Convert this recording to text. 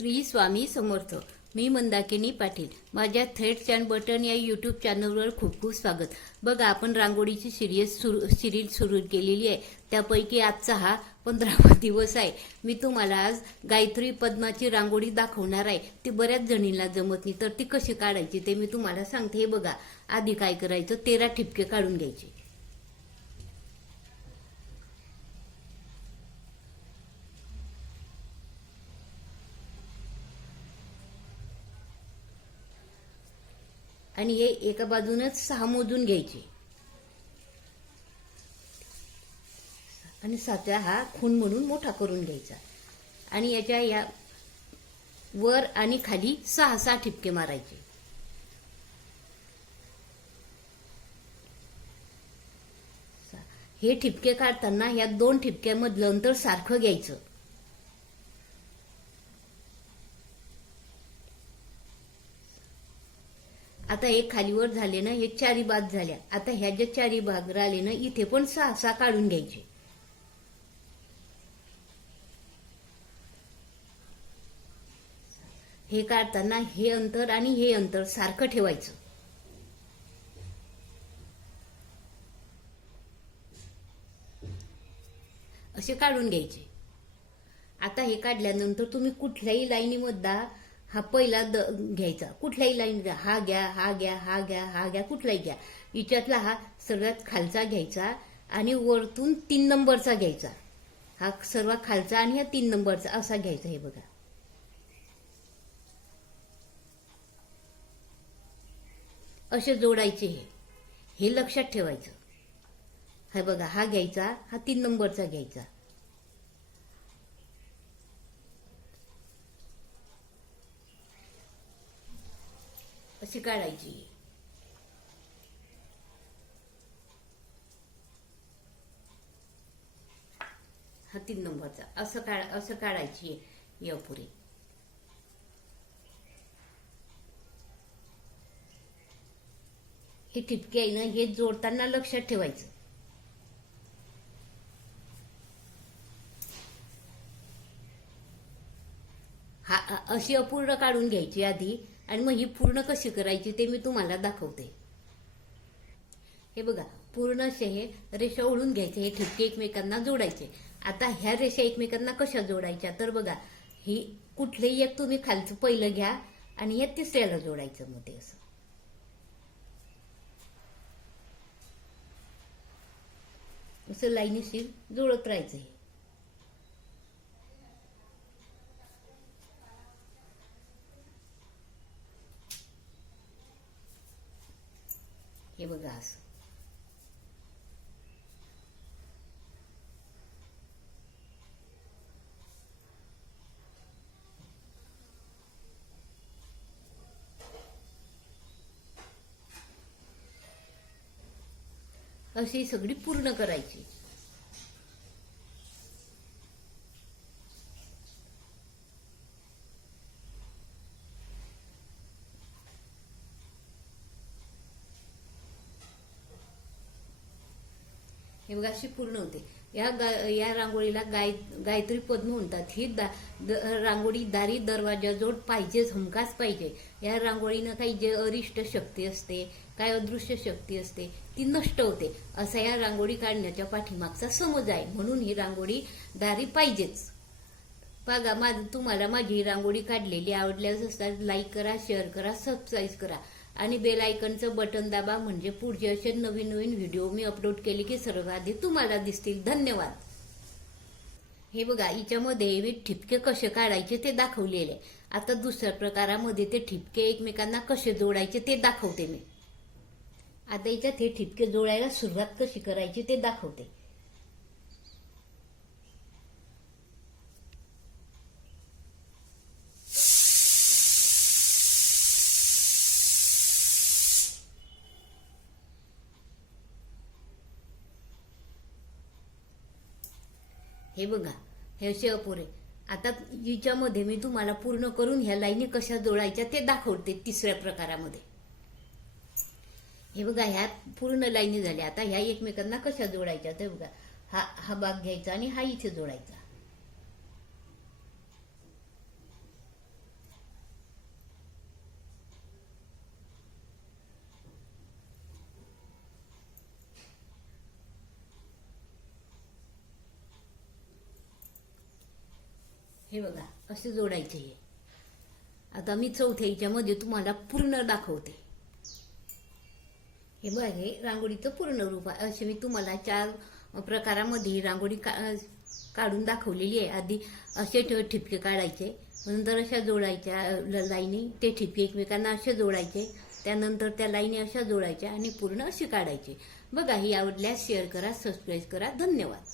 श्री स्वामी समर्थ. मी मंदाकिनी पाटील. माझ्या threads and button या YouTube चॅनलवर खूप खूप स्वागत. बघा, आपण रांगोळीची सिरीज सुरू केलेली आहे. त्यापैकी आजचा हा 15वा दिवस आहे. मी तुम्हाला आज गायत्री पद्माची रांगोळी दाखवणार आहे. ती बऱ्याच जणींना जमत नाही, तर ती कशी काढायची ते मी तुम्हाला सांगते. हे बघा, आधी काय करायचं, 13 ठिपके काढून घ्यायचे. आणि हे एका बाजूनच 6 मोजून घ्यायचे. आणि 7 हा खून म्हणून मोठा करून घ्यायचा. आणि याच्या या वर आणि खाली 6 ठिपके मारायचे. हे ठिपके काढताना या 2 ठिपक्यामधलं अंतर सारखं घ्यायचं. आता हे खालीवर झाले ना, हे 4 बाद झाल्या. आता ह्या ज्या 4 भाग राहिले ना, इथे पण 6 काढून घ्यायचे. हे काढताना हे अंतर आणि हे अंतर सारखं ठेवायचं. असे काढून घ्यायचे. आता हे काढल्यानंतर तुम्ही कुठल्याही लाईनीमध्ये हा पहिला घ्यायचा. कुठल्याही लाईन घ्या, हा घ्या, हा घ्या, हा घ्या, हा घ्या, कुठलाही घ्या. हिच्यातला हा सर्वात खालचा घ्यायचा आणि वरतून 3 नंबरचा घ्यायचा. हा सर्वात खालचा आणि हा 3 नंबरचा असा घ्यायचा. हे बघा, असे जोडायचे. हे लक्षात ठेवायचं. हे बघा, हा घ्यायचा, हा 3 नंबरचा घ्यायचा. अशी काढायची. हा 3 नंबरचा असं काढायची यापुढे. हे ठिपके आहे ना, हे जोडताना लक्षात ठेवायचं. हा अशी अपूर्ण काढून घ्यायची आधी, आणि मग ही पूर्ण कशी करायची ते मी तुम्हाला दाखवते. हे बघा, पूर्ण असे हे रेषा ओढून घ्यायचे. हे ठिपके एकमेकांना जोडायचे. आता ह्या रेषा एकमेकांना कशा जोडायच्या, तर बघा, ही कुठलेही एक तुम्ही खालचं पहिलं घ्या आणि या तिसऱ्याला जोडायचं. मग ते असं लाईनीशीर जोडत राहायचं. हे बघा, असं अशी सगळी पूर्ण करायची. हे बघा, अशी पूर्ण होते. या रांगोळीला गायत्री पद्म म्हणतात. ही रांगोळी दारी दरवाजा जोड पाहिजेच, हमखास पाहिजे. या रांगोळीनं काही जे अरिष्ट शक्ती असते, काय अदृश्य शक्ती असते, ती नष्ट होते, असा या रांगोळी काढण्याच्या पाठीमागचा समज आहे. म्हणून ही रांगोळी दारी पाहिजेच. बघा, तुम्हाला माझी ही रांगोळी काढलेली आवडल्यास असतात, लाईक करा, शेअर करा, सबस्क्राईब करा आणि बेल आयकॉनचं बटन दाबा. म्हणजे पुढचे असे नवीन नवीन व्हिडिओ मी अपलोड केले की सर्वात आधी तुम्हाला दिसतील. धन्यवाद. हे बघा, हिच्यामध्ये मी ठिपके कसे काढायचे ते दाखवलेले. आता दुसऱ्या प्रकारामध्ये ते ठिपके एकमेकांना कसे जोडायचे ते दाखवते मी. आता याच्यात हे ठिपके जोडायला सुरुवात कशी करायची ते दाखवते. हे बघा, हे असे अपुरे. आता हिच्यामध्ये मी तुम्हाला पूर्ण करून ह्या लाईनी कशा जोडायच्या ते दाखवते तिसऱ्या प्रकारामध्ये. हे बघा, ह्या पूर्ण लाईनी झाल्या. आता ह्या एकमेकांना कशा जोडायच्या ते बघा. हा भाग घ्यायचा आणि हा इथे जोडायचा. हे बघा असे जोडायचे हे. आता मी चौथ्या ह्याच्यामध्ये तुम्हाला पूर्ण दाखवते. हे बघा हे रांगोळीचं पूर्ण रूप आहे. असे मी तुम्हाला 4 प्रकारामध्ये रांगोळी काढून दाखवलेली आहे. आधी असे ठिपके काढायचे, नंतर अशा जोडायच्या लाईनी, ते ठिपके एकमेकांना असे जोडायचे, त्यानंतर त्या लाईनी अशा जोडायच्या आणि पूर्ण असे काढायचे. बघा ही आवडल्यास शेअर करा, सबस्क्राईब करा. धन्यवाद.